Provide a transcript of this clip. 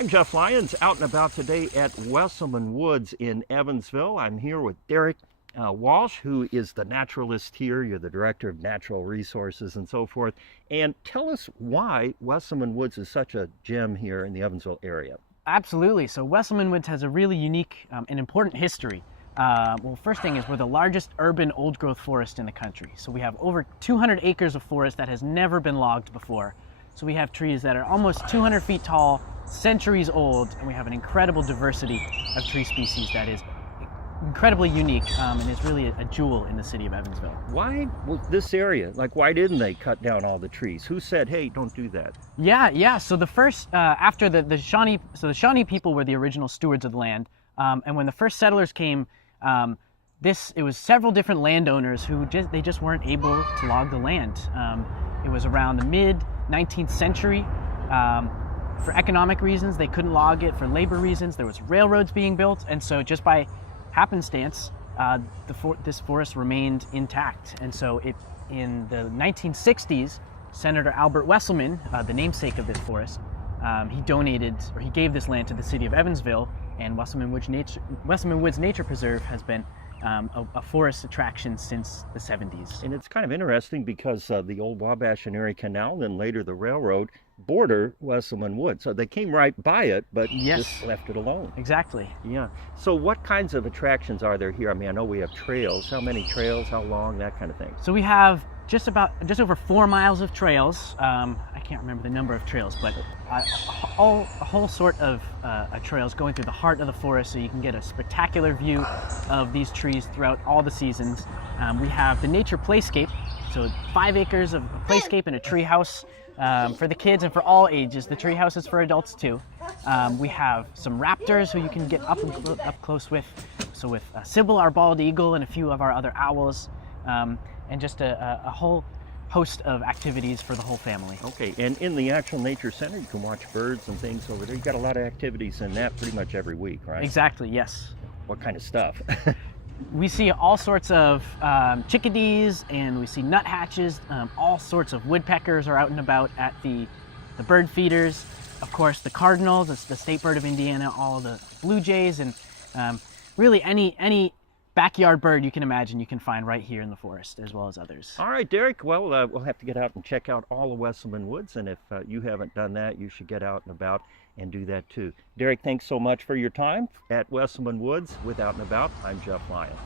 I'm Jeff Lyons, out and about today at Wesselman Woods in Evansville. I'm here with Derek Walsh, who is the naturalist here. You're the director of natural resources and so forth. And tell us why Wesselman Woods is such a gem here in the Evansville area. Absolutely. So Wesselman Woods has a really unique and important history. Well, first thing is we're the largest urban old-growth forest in the country. So we have over 200 acres of forest that has never been logged before. So we have trees that are almost 200 feet tall, centuries old, and we have an incredible diversity of tree species that is incredibly unique and is really a jewel in the city of Evansville. Why this area? Like, why didn't they cut down all the trees? Who said, hey, don't do that? Yeah. So the first, after the Shawnee people were the original stewards of the land, and when the first settlers came, it was several different landowners who just weren't able to log the land. It was around the mid-19th century. For economic reasons, they couldn't log it. For labor reasons, there was railroads being built, and so just by happenstance, this forest remained intact. And so in the 1960s, Senator Albert Wesselman, the namesake of this forest, he gave this land to the city of Evansville, and Wesselman Woods Nature Preserve has been a forest attraction since the 70s. And it's kind of interesting because the old Wabash and Erie Canal, and later the railroad, border Wesselman Woods. So they came right by it, but just left it alone. Exactly. Yeah. So what kinds of attractions are there here? I mean, I know we have trails. How many trails? How long? That kind of thing. So we have just over 4 miles of trails. I can't remember the number of trails, but a whole sort of trails going through the heart of the forest, so you can get a spectacular view of these trees throughout all the seasons. We have the nature playscape, so 5 acres of playscape and a tree house for the kids and for all ages. The tree house is for adults too. We have some raptors who you can get up close with. So with Sybil, our bald eagle, and a few of our other owls. And just a whole host of activities for the whole family. Okay, and in the actual nature center, you can watch birds and things over there. You've got a lot of activities in that pretty much every week, right? Exactly, yes. What kind of stuff? We see all sorts of chickadees, and we see nuthatches. All sorts of woodpeckers are out and about at the bird feeders. Of course, the cardinal, the state bird of Indiana, all the blue jays, and really any backyard bird you can imagine you can find right here in the forest, as well as others. All right, Derek. Well, we'll have to get out and check out all of Wesselman Woods, and if you haven't done that, you should get out and about and do that too. Derek, thanks so much for your time at Wesselman Woods with Out and About. I'm Jeff Lyons.